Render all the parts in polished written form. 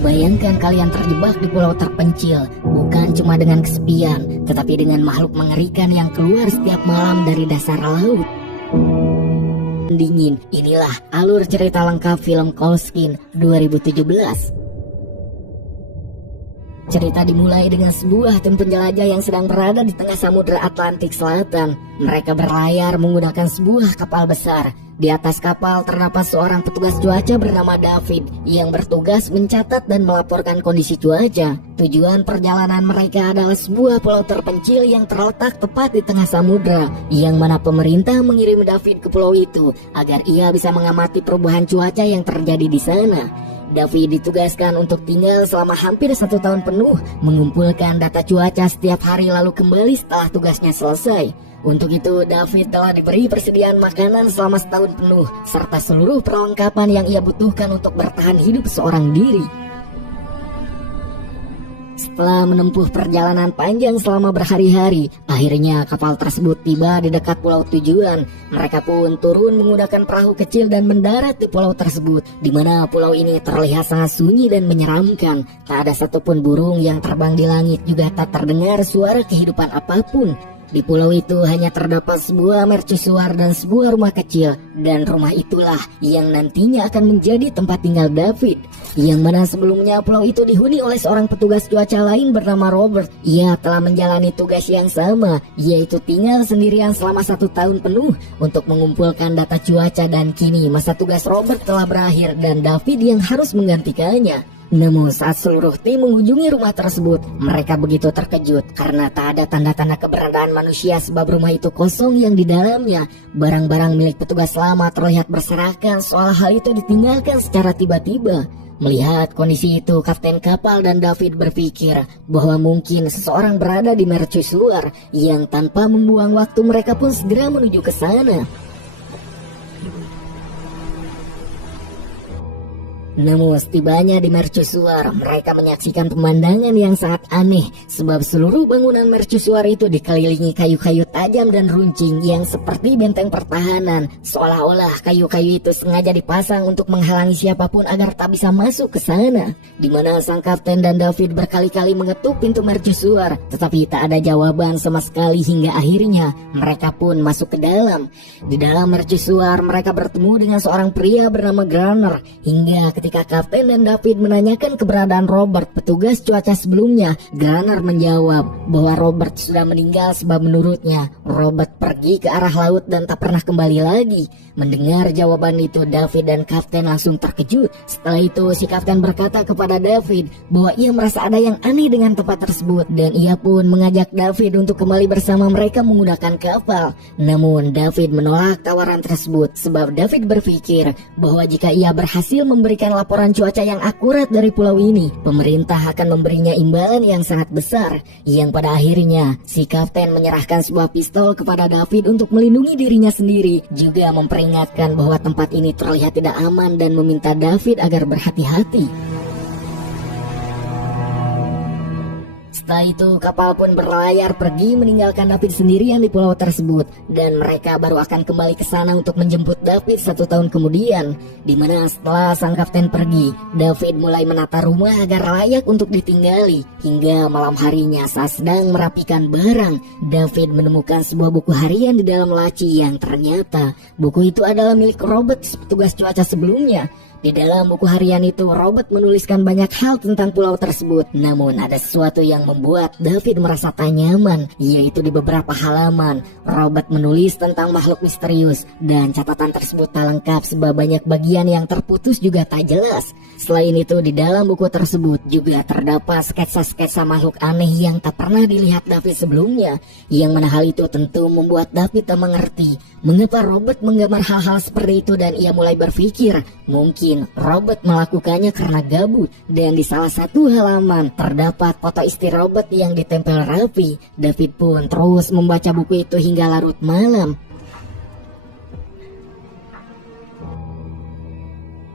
Bayangkan kalian terjebak di pulau terpencil, bukan cuma dengan kesepian, tetapi dengan makhluk mengerikan yang keluar setiap malam dari dasar laut dingin. Inilah alur cerita lengkap film Coldskin 2017. Cerita dimulai dengan sebuah tim penjelajah yang sedang berada di tengah Samudra Atlantik Selatan. Mereka berlayar menggunakan sebuah kapal besar. Di atas kapal terdapat seorang petugas cuaca bernama David yang bertugas mencatat dan melaporkan kondisi cuaca. Tujuan perjalanan mereka adalah sebuah pulau terpencil yang terletak tepat di tengah samudra, yang mana pemerintah mengirim David ke pulau itu agar ia bisa mengamati perubahan cuaca yang terjadi di sana. David ditugaskan untuk tinggal selama hampir 1 tahun penuh, mengumpulkan data cuaca setiap hari lalu kembali setelah tugasnya selesai. Untuk itu, David telah diberi persediaan makanan selama 1 tahun penuh, serta seluruh perlengkapan yang ia butuhkan untuk bertahan hidup seorang diri. Setelah menempuh perjalanan panjang selama berhari-hari, akhirnya kapal tersebut tiba di dekat pulau tujuan. Mereka pun turun menggunakan perahu kecil dan mendarat di pulau tersebut, di mana pulau ini terlihat sangat sunyi dan menyeramkan. Tak ada satupun burung yang terbang di langit, juga tak terdengar suara kehidupan apapun. Di pulau itu hanya terdapat sebuah mercusuar dan sebuah rumah kecil, dan rumah itulah yang nantinya akan menjadi tempat tinggal David. Yang mana sebelumnya pulau itu dihuni oleh seorang petugas cuaca lain bernama Robert. Ia telah menjalani tugas yang sama, yaitu tinggal sendirian selama 1 tahun penuh untuk mengumpulkan data cuaca, dan kini masa tugas Robert telah berakhir dan David yang harus menggantikannya. Namun saat seluruh tim mengunjungi rumah tersebut, mereka begitu terkejut karena tak ada tanda-tanda keberadaan manusia, sebab rumah itu kosong yang di dalamnya barang-barang milik petugas lama terlihat berserakan, seolah hal itu ditinggalkan secara tiba-tiba. Melihat kondisi itu, kapten kapal dan David berpikir bahwa mungkin seseorang berada di mercusuar, yang tanpa membuang waktu mereka pun segera menuju ke sana. Namun setibanya di mercusuar, mereka menyaksikan pemandangan yang sangat aneh, sebab seluruh bangunan mercusuar itu dikelilingi kayu-kayu tajam dan runcing yang seperti benteng pertahanan, seolah-olah kayu-kayu itu sengaja dipasang untuk menghalangi siapapun agar tak bisa masuk ke sana. Di mana sang kapten dan David berkali-kali mengetuk pintu mercusuar, tetapi tak ada jawaban sama sekali, hingga akhirnya mereka pun masuk ke dalam. Di dalam mercusuar, mereka bertemu dengan seorang pria bernama Garner. Hingga ketika kapten dan David menanyakan keberadaan Robert, petugas cuaca sebelumnya, Garner menjawab bahwa Robert sudah meninggal, sebab menurutnya Robert pergi ke arah laut dan tak pernah kembali lagi. Mendengar jawaban itu, David dan kapten langsung terkejut. Setelah itu si kapten berkata kepada David bahwa ia merasa ada yang aneh dengan tempat tersebut, dan ia pun mengajak David untuk kembali bersama mereka menggunakan kapal. Namun David menolak tawaran tersebut, sebab David berpikir bahwa jika ia berhasil memberikan laporan cuaca yang akurat dari pulau ini, pemerintah akan memberinya imbalan yang sangat besar. Yang pada akhirnya si kapten menyerahkan sebuah pistol kepada David untuk melindungi dirinya sendiri, juga memperingatkan bahwa tempat ini terlihat tidak aman dan meminta David agar berhati-hati. Setelah itu kapal pun berlayar pergi meninggalkan David sendirian di pulau tersebut, dan mereka baru akan kembali ke sana untuk menjemput David 1 tahun kemudian. Di mana setelah sang kapten pergi, David mulai menata rumah agar layak untuk ditinggali. Hingga malam harinya saat sedang merapikan barang, David menemukan sebuah buku harian di dalam laci yang ternyata buku itu adalah milik Robert, petugas cuaca sebelumnya. Di dalam buku harian itu, Robert menuliskan banyak hal tentang pulau tersebut. Namun ada sesuatu yang membuat David merasa tak nyaman, yaitu di beberapa halaman Robert menulis tentang makhluk misterius, dan catatan tersebut tak lengkap sebab banyak bagian yang terputus juga tak jelas. Selain itu, di dalam buku tersebut juga terdapat sketsa-sketsa makhluk aneh yang tak pernah dilihat David sebelumnya, yang mana hal itu tentu membuat David tak mengerti mengapa Robert menggambar hal-hal seperti itu, dan ia mulai berpikir mungkin Robert melakukannya karena gabut. Dan di salah satu halaman terdapat foto istri Robert yang ditempel rapi. David pun terus membaca buku itu hingga larut malam.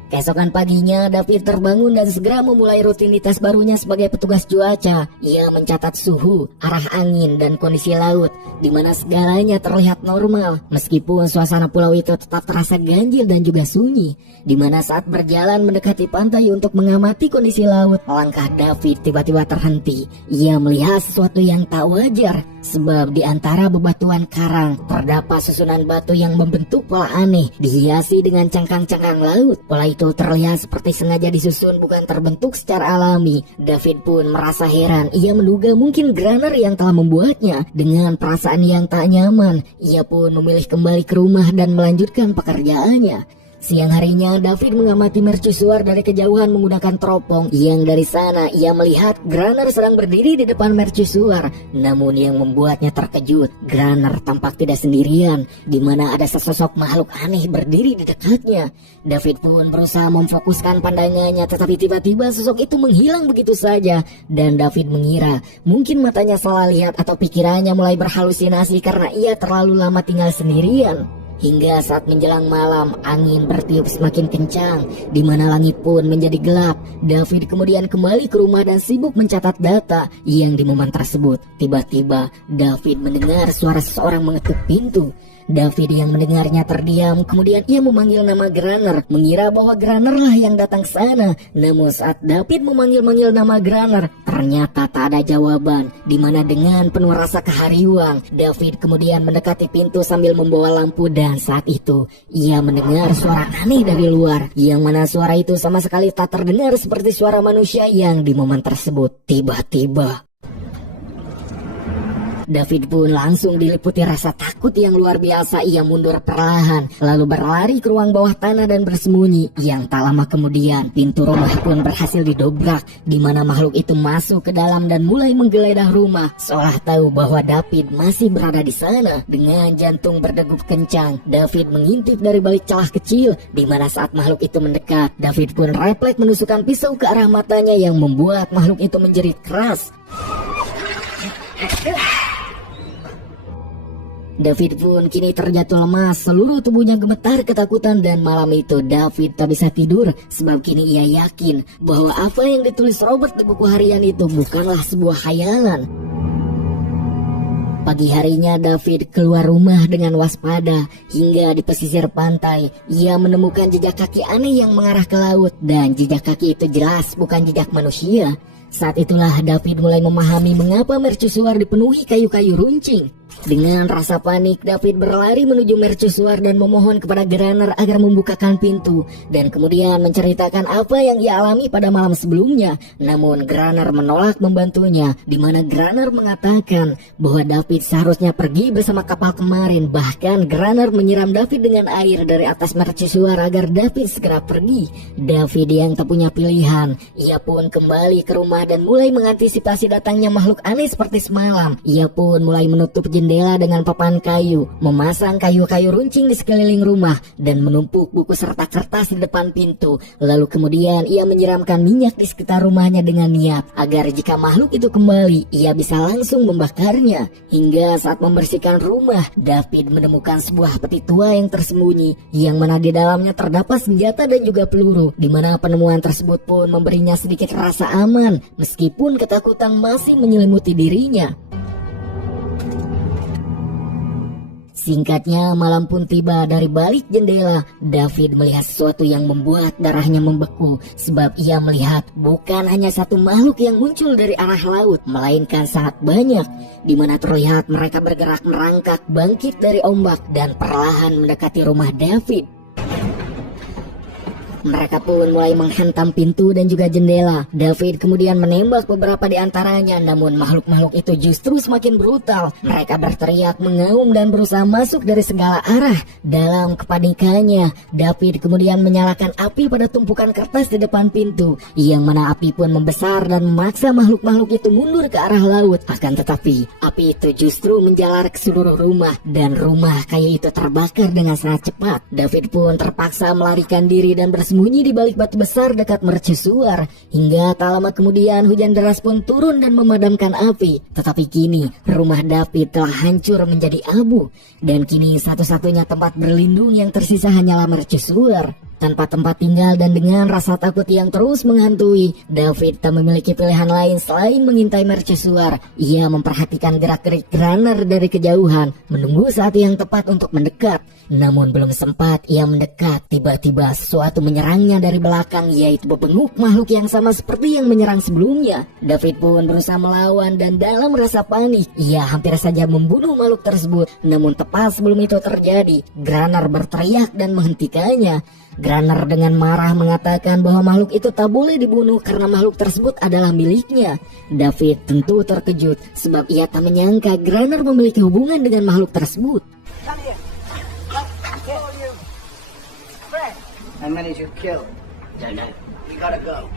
Keesokan paginya, David terbangun dan segera memulai rutinitas barunya sebagai petugas cuaca. Ia mencatat suhu, arah angin, dan kondisi laut, di mana segalanya terlihat normal. Meskipun suasana pulau itu tetap terasa ganjil dan juga sunyi, di mana saat berjalan mendekati pantai untuk mengamati kondisi laut, langkah David tiba-tiba terhenti. Ia melihat sesuatu yang tak wajar, sebab di antara bebatuan karang terdapat susunan batu yang membentuk pola aneh, dihiasi dengan cangkang-cangkang laut. Pola itu terlihat seperti sengaja disusun, bukan terbentuk secara alami. David pun merasa heran. Ia menduga mungkin Grunner yang telah membuatnya. Dengan perasaan yang tak nyaman, ia pun memilih kembali ke rumah dan melanjutkan pekerjaannya. Siang harinya, David mengamati mercusuar dari kejauhan menggunakan teropong. Yang dari sana, ia melihat Grunner sedang berdiri di depan mercusuar. Namun yang membuatnya terkejut, Grunner tampak tidak sendirian, di mana ada sesosok makhluk aneh berdiri di dekatnya. David pun berusaha memfokuskan pandangannya, tetapi tiba-tiba sosok itu menghilang begitu saja. Dan David mengira, mungkin matanya salah lihat atau pikirannya mulai berhalusinasi karena ia terlalu lama tinggal sendirian. Hingga saat menjelang malam, angin bertiup semakin kencang, di mana langit pun menjadi gelap. David kemudian kembali ke rumah dan sibuk mencatat data. Yang di momen tersebut, tiba-tiba David mendengar suara seseorang mengetuk pintu. David yang mendengarnya terdiam, kemudian ia memanggil nama Grunner, mengira bahwa Grunner lah yang datang ke sana. Namun saat David memanggil-manggil nama Grunner, ternyata tak ada jawaban, di mana dengan penuh rasa kehariwang, David kemudian mendekati pintu sambil membawa lampu dan saat itu ia mendengar suara aneh dari luar, yang mana suara itu sama sekali tak terdengar seperti suara manusia yang di momen tersebut. Tiba-tiba David pun langsung diliputi rasa takut yang luar biasa. Ia mundur perlahan, lalu berlari ke ruang bawah tanah dan bersembunyi. Yang tak lama kemudian, pintu rumah pun berhasil didobrak, di mana makhluk itu masuk ke dalam dan mulai menggeledah rumah, seolah tahu bahwa David masih berada di sana. Dengan jantung berdegup kencang, David mengintip dari balik celah kecil, di mana saat makhluk itu mendekat, David pun refleks menusukkan pisau ke arah matanya yang membuat makhluk itu menjerit keras. David pun kini terjatuh lemas, seluruh tubuhnya gemetar ketakutan dan malam itu David tak bisa tidur sebab kini ia yakin bahwa apa yang ditulis Robert di buku harian itu bukanlah sebuah khayalan. Pagi harinya David keluar rumah dengan waspada. Hingga di pesisir pantai, ia menemukan jejak kaki aneh yang mengarah ke laut, dan jejak kaki itu jelas bukan jejak manusia. Saat itulah David mulai memahami mengapa mercusuar dipenuhi kayu-kayu runcing. Dengan rasa panik, David berlari menuju mercusuar dan memohon kepada Grunner agar membukakan pintu dan kemudian menceritakan apa yang ia alami pada malam sebelumnya. Namun Grunner menolak membantunya, di mana Grunner mengatakan bahwa David seharusnya pergi bersama kapal kemarin. Bahkan Grunner menyiram David dengan air dari atas mercusuar agar David segera pergi. David yang tak punya pilihan, ia pun kembali ke rumah dan mulai mengantisipasi datangnya makhluk aneh seperti semalam. Ia pun mulai menutup jendela dengan papan kayu, memasang kayu-kayu runcing di sekeliling rumah, dan menumpuk buku serta kertas di depan pintu. Lalu kemudian ia menyiramkan minyak di sekitar rumahnya dengan niat agar jika makhluk itu kembali, ia bisa langsung membakarnya. Hingga saat membersihkan rumah, David menemukan sebuah peti tua yang tersembunyi, yang mana di dalamnya terdapat senjata dan juga peluru, di mana penemuan tersebut pun memberinya sedikit rasa aman, meskipun ketakutan masih menyelimuti dirinya. Singkatnya, malam pun tiba. Dari balik jendela, David melihat sesuatu yang membuat darahnya membeku, sebab ia melihat bukan hanya satu makhluk yang muncul dari arah laut, melainkan sangat banyak, di mana terlihat mereka bergerak merangkak bangkit dari ombak dan perlahan mendekati rumah David. Mereka pun mulai menghantam pintu dan juga jendela. David kemudian menembak beberapa di antaranya, namun makhluk-makhluk itu justru semakin brutal. Mereka berteriak, mengaum dan berusaha masuk dari segala arah. Dalam kepanikannya, David kemudian menyalakan api pada tumpukan kertas di depan pintu, yang mana api pun membesar dan memaksa makhluk-makhluk itu mundur ke arah laut. Akan tetapi, api itu justru menjalar ke seluruh rumah, dan rumah kayu itu terbakar dengan sangat cepat. David pun terpaksa melarikan diri dan bersembunyi di balik batu besar dekat mercusuar. Hingga tak lama kemudian hujan deras pun turun dan memadamkan api. Tetapi kini rumah David telah hancur menjadi abu, dan kini satu-satunya tempat berlindung yang tersisa hanyalah mercusuar. Tanpa tempat tinggal dan dengan rasa takut yang terus menghantui, David tak memiliki pilihan lain selain mengintai mercusuar. Ia memperhatikan gerak-gerik Grunner dari kejauhan, menunggu saat yang tepat untuk mendekat. Namun belum sempat ia mendekat, tiba-tiba sesuatu menyerangnya dari belakang, yaitu bebenguk makhluk yang sama seperti yang menyerang sebelumnya. David pun berusaha melawan dan dalam rasa panik, ia hampir saja membunuh makhluk tersebut. Namun tepat sebelum itu terjadi, Grunner berteriak dan menghentikannya. Grunner dengan marah mengatakan bahwa makhluk itu tak boleh dibunuh karena makhluk tersebut adalah miliknya. David tentu terkejut sebab ia tak menyangka Grunner memiliki hubungan dengan makhluk tersebut. How many did you kill? Don't know. We gotta go.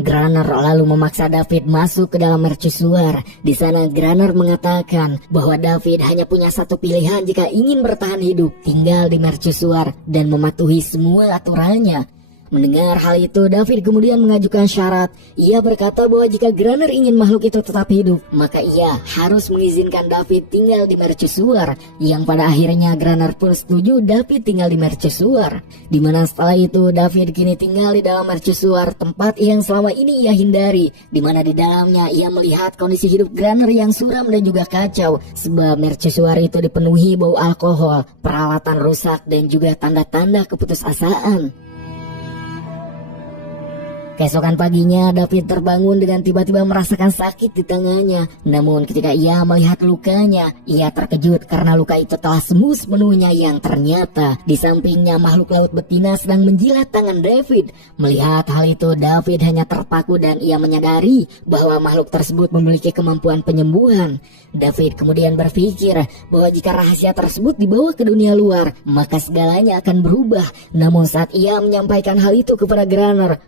Grunner lalu memaksa David masuk ke dalam mercusuar. Di sana Grunner mengatakan bahwa David hanya punya satu pilihan jika ingin bertahan hidup, tinggal di mercusuar dan mematuhi semua aturannya. Mendengar hal itu, David kemudian mengajukan syarat. Ia berkata bahwa jika Grunner ingin makhluk itu tetap hidup, maka ia harus mengizinkan David tinggal di mercusuar. Yang pada akhirnya Grunner pun setuju David tinggal di mercusuar. Dimana setelah itu David kini tinggal di dalam mercusuar, tempat yang selama ini ia hindari. Dimana di dalamnya ia melihat kondisi hidup Grunner yang suram dan juga kacau, sebab mercusuar itu dipenuhi bau alkohol, peralatan rusak dan juga tanda-tanda keputusasaan. Keesokan paginya, David terbangun dengan tiba-tiba merasakan sakit di tangannya. Namun ketika ia melihat lukanya, ia terkejut karena luka itu telah sembuh sepenuhnya, yang ternyata di sampingnya makhluk laut betina sedang menjilat tangan David. Melihat hal itu, David hanya terpaku dan ia menyadari bahwa makhluk tersebut memiliki kemampuan penyembuhan. David kemudian berpikir bahwa jika rahasia tersebut dibawa ke dunia luar, maka segalanya akan berubah. Namun saat ia menyampaikan hal itu kepada Grunner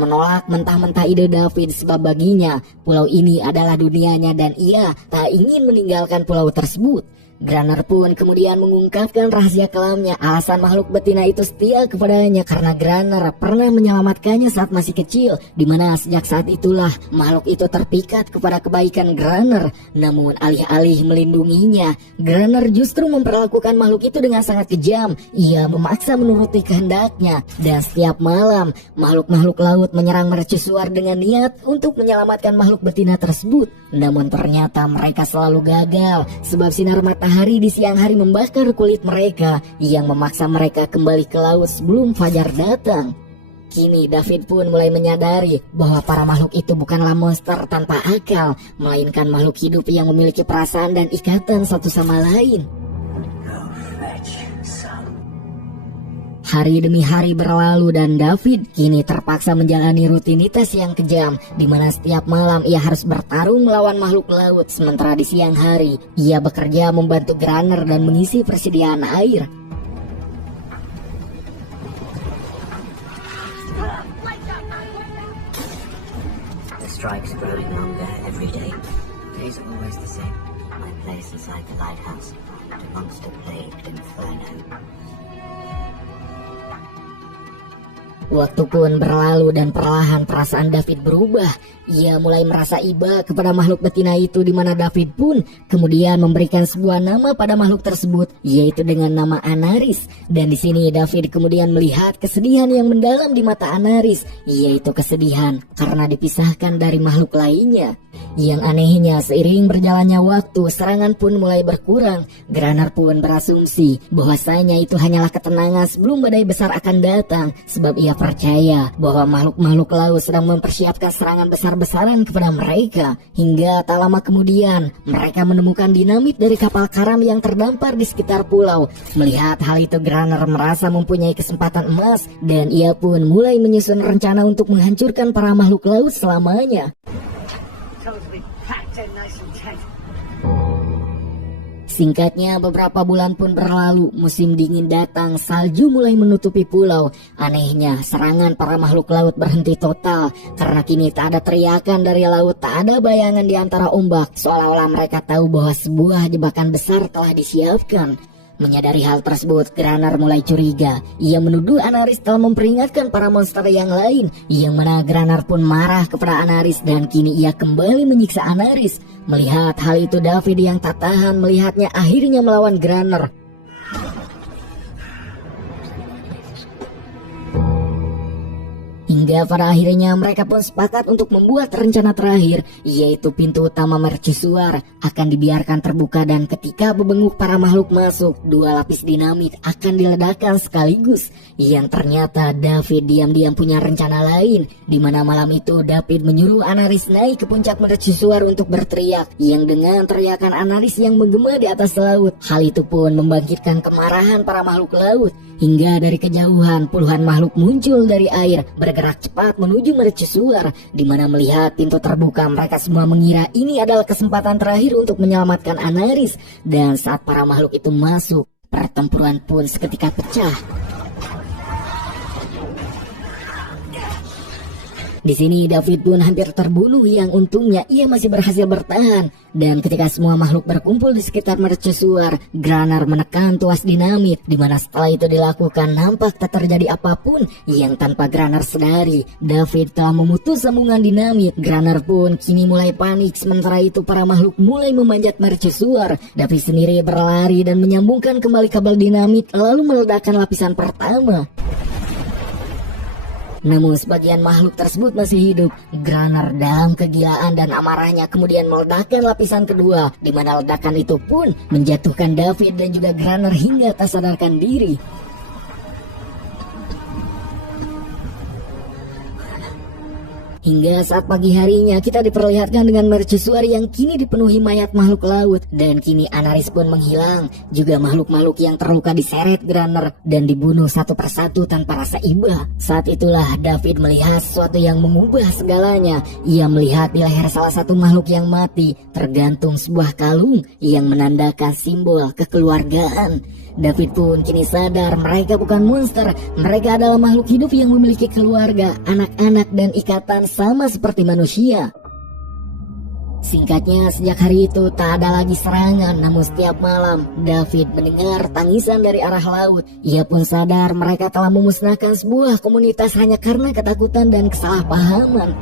menolak mentah-mentah ide David sebab baginya pulau ini adalah dunianya dan ia tak ingin meninggalkan pulau tersebut. Grunner pun kemudian mengungkapkan rahasia kelamnya. Alasan makhluk betina itu setia kepadanya karena Grunner pernah menyelamatkannya saat masih kecil, dimana sejak saat itulah makhluk itu terpikat kepada kebaikan Grunner. Namun alih-alih melindunginya, Grunner justru memperlakukan makhluk itu dengan sangat kejam. Ia memaksa menuruti kehendaknya dan setiap malam makhluk-makhluk laut menyerang mercusuar dengan niat untuk menyelamatkan makhluk betina tersebut. Namun ternyata mereka selalu gagal sebab sinar matahari di siang hari membakar kulit mereka yang memaksa mereka kembali ke laut sebelum fajar datang. Kini David pun mulai menyadari bahwa para makhluk itu bukanlah monster tanpa akal, melainkan makhluk hidup yang memiliki perasaan dan ikatan satu sama lain. Hari demi hari berlalu dan David kini terpaksa menjalani rutinitas yang kejam, di mana setiap malam ia harus bertarung melawan makhluk laut, sementara di siang hari ia bekerja membantu Grunner dan mengisi persediaan air. The strike's growing longer every day. Days are always the same. My place inside the lighthouse, the monster-plagued inferno. Waktu pun berlalu dan perlahan perasaan David berubah. Ia mulai merasa iba kepada makhluk betina itu, di mana David pun kemudian memberikan sebuah nama pada makhluk tersebut, yaitu dengan nama Anaris. Dan di sini David kemudian melihat kesedihan yang mendalam di mata Anaris, yaitu kesedihan karena dipisahkan dari makhluk lainnya. Yang anehnya, seiring berjalannya waktu, serangan pun mulai berkurang. Grunner pun berasumsi bahwasanya itu hanyalah ketenangan sebelum badai besar akan datang, sebab ia percaya bahwa makhluk-makhluk laut sedang mempersiapkan serangan besar-besaran kepada mereka. Hingga tak lama kemudian, mereka menemukan dinamit dari kapal karam yang terdampar di sekitar pulau. Melihat hal itu, Grunner merasa mempunyai kesempatan emas, dan ia pun mulai menyusun rencana untuk menghancurkan para makhluk laut selamanya. Singkatnya, beberapa bulan pun berlalu, musim dingin datang, salju mulai menutupi pulau. Anehnya, serangan para makhluk laut berhenti total, karena kini tak ada teriakan dari laut, tak ada bayangan di antara ombak, seolah-olah mereka tahu bahwa sebuah jebakan besar telah disiapkan. Menyadari hal tersebut, Grunner mulai curiga. Ia menuduh Anaris telah memperingatkan para monster yang lain, yang mana Grunner pun marah kepada Anaris dan kini ia kembali menyiksa Anaris. Melihat hal itu, David yang tak tahan melihatnya akhirnya melawan Grunner. Hingga pada akhirnya mereka pun sepakat untuk membuat rencana terakhir, yaitu pintu utama mercusuar akan dibiarkan terbuka dan ketika bebenguk para makhluk masuk, 2 lapis dinamit akan diledakkan sekaligus. Yang ternyata David diam-diam punya rencana lain, di mana malam itu David menyuruh Anaris naik ke puncak mercusuar untuk berteriak, yang dengan teriakan Anaris yang menggema di atas laut, hal itu pun membangkitkan kemarahan para makhluk laut. Hingga dari kejauhan puluhan makhluk muncul dari air, bergerak cepat menuju mercusuar, di mana melihat pintu terbuka mereka semua mengira ini adalah kesempatan terakhir untuk menyelamatkan Anaris. Dan saat para makhluk itu masuk, pertempuran pun seketika pecah. Di sini David pun hampir terbunuh, yang untungnya ia masih berhasil bertahan. Dan ketika semua makhluk berkumpul di sekitar mercusuar, Granar menekan tuas dinamit, di mana setelah itu dilakukan nampak tak terjadi apapun yang tanpa Granar sadari. David telah memutus sambungan dinamit. Granar pun kini mulai panik, sementara itu para makhluk mulai memanjat mercusuar. David sendiri berlari dan menyambungkan kembali kabel dinamit lalu meledakkan lapisan pertama. Namun sebagian makhluk tersebut masih hidup. Granar dalam kegilaan dan amarahnya kemudian meledakkan lapisan kedua, di mana ledakan itu pun menjatuhkan David dan juga Granar hingga tak sadarkan diri. Hingga saat pagi harinya kita diperlihatkan dengan mercusuar yang kini dipenuhi mayat makhluk laut, dan kini Anaris pun menghilang. Juga makhluk-makhluk yang terluka diseret Granar dan dibunuh satu persatu tanpa rasa iba. Saat itulah David melihat sesuatu yang mengubah segalanya. Ia melihat di leher salah satu makhluk yang mati tergantung sebuah kalung yang menandakan simbol kekeluargaan. David pun kini sadar mereka bukan monster, mereka adalah makhluk hidup yang memiliki keluarga, anak-anak dan ikatan sama seperti manusia. Singkatnya, sejak hari itu tak ada lagi serangan, namun setiap malam David mendengar tangisan dari arah laut. Ia pun sadar mereka telah memusnahkan sebuah komunitas hanya karena ketakutan dan kesalahpahaman.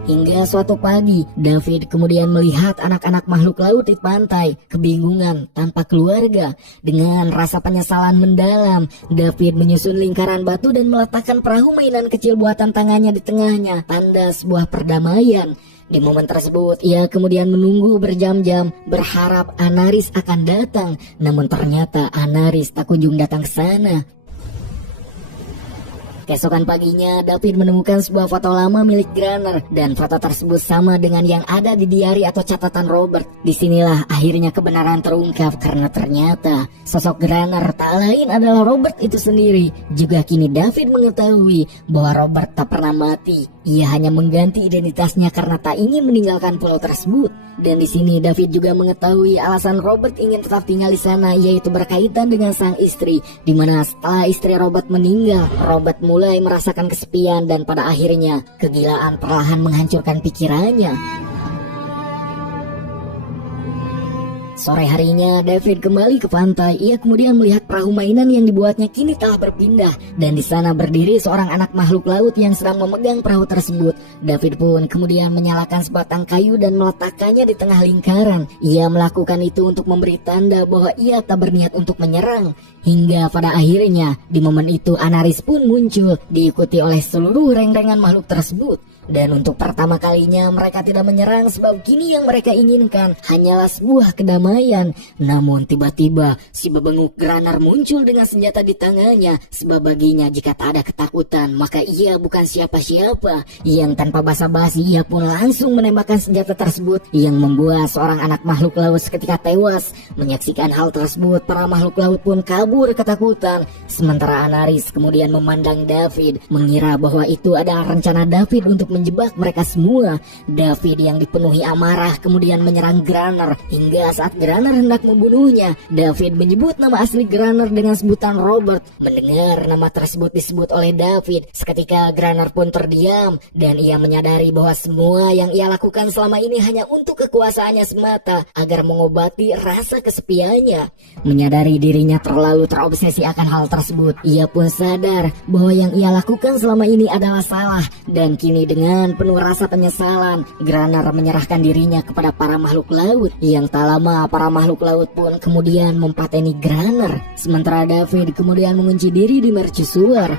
Hingga suatu pagi, David kemudian melihat anak-anak makhluk laut di pantai, kebingungan, tanpa keluarga. Dengan rasa penyesalan mendalam, David menyusun lingkaran batu dan meletakkan perahu mainan kecil buatan tangannya di tengahnya, tanda sebuah perdamaian. Di momen tersebut, ia kemudian menunggu berjam-jam, berharap Anaris akan datang. Namun ternyata Anaris tak kunjung datang ke sana. Keesokan paginya, David menemukan sebuah foto lama milik Granar, dan foto tersebut sama dengan yang ada di diari atau catatan Robert. Disinilah akhirnya kebenaran terungkap, karena ternyata sosok Granar tak lain adalah Robert itu sendiri. Juga kini David mengetahui bahwa Robert tak pernah mati. Ia hanya mengganti identitasnya karena tak ingin meninggalkan pulau tersebut. Dan di sini David juga mengetahui alasan Robert ingin tetap tinggal di sana, yaitu berkaitan dengan sang istri, di mana setelah istri Robert meninggal, Robert mulai merasakan kesepian dan pada akhirnya kegilaan perlahan menghancurkan pikirannya. Sore harinya, David kembali ke pantai. Ia kemudian melihat perahu mainan yang dibuatnya kini telah berpindah, dan di sana berdiri seorang anak makhluk laut yang sedang memegang perahu tersebut. David pun kemudian menyalakan sebatang kayu dan meletakkannya di tengah lingkaran. Ia melakukan itu untuk memberi tanda bahwa ia tak berniat untuk menyerang. Hingga pada akhirnya, di momen itu Anaris pun muncul, diikuti oleh seluruh reng-rengan makhluk tersebut. Dan untuk pertama kalinya mereka tidak menyerang, sebab kini yang mereka inginkan hanyalah sebuah kedamaian. Namun tiba-tiba si bebenguk Granar muncul dengan senjata di tangannya, sebab baginya jika tak ada ketakutan maka ia bukan siapa-siapa. Yang tanpa basa-basi ia pun langsung menembakkan senjata tersebut, yang membuat seorang anak makhluk laut seketika tewas. Menyaksikan hal tersebut, para makhluk laut pun kabur ketakutan. Sementara Anaris kemudian memandang David, mengira bahwa itu adalah rencana David untuk menjebak mereka semua. David yang dipenuhi amarah kemudian menyerang Granar, hingga saat Granar hendak membunuhnya, David menyebut nama asli Granar dengan sebutan Robert. Mendengar nama tersebut disebut oleh David, seketika Granar pun terdiam, dan ia menyadari bahwa semua yang ia lakukan selama ini hanya untuk kekuasaannya semata, agar mengobati rasa kesepiannya. Menyadari dirinya terlalu terobsesi akan hal tersebut, ia pun sadar bahwa yang ia lakukan selama ini adalah salah, dan kini dengan Dengan penuh rasa penyesalan, Grunner menyerahkan dirinya kepada para makhluk laut. Yang tak lama, para makhluk laut pun kemudian mempateni Grunner. Sementara David kemudian mengunci diri di mercusuar.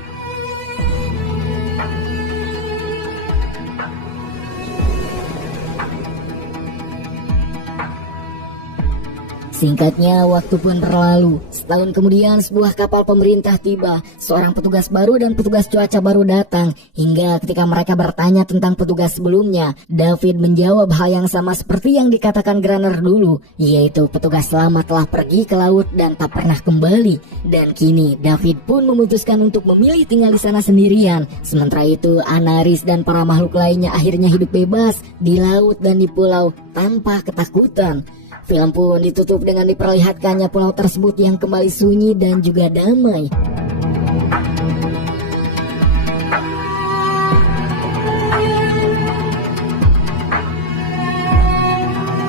Singkatnya, waktu pun berlalu. Setahun kemudian sebuah kapal pemerintah tiba. Seorang petugas baru dan petugas cuaca baru datang. Hingga ketika mereka bertanya tentang petugas sebelumnya, David menjawab hal yang sama seperti yang dikatakan Grunner dulu, yaitu petugas lama telah pergi ke laut dan tak pernah kembali. Dan kini David pun memutuskan untuk memilih tinggal di sana sendirian. Sementara itu Anaris dan para makhluk lainnya akhirnya hidup bebas di laut dan di pulau tanpa ketakutan. Film pun ditutup dengan diperlihatkannya pulau tersebut yang kembali sunyi dan juga damai.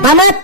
Tamat!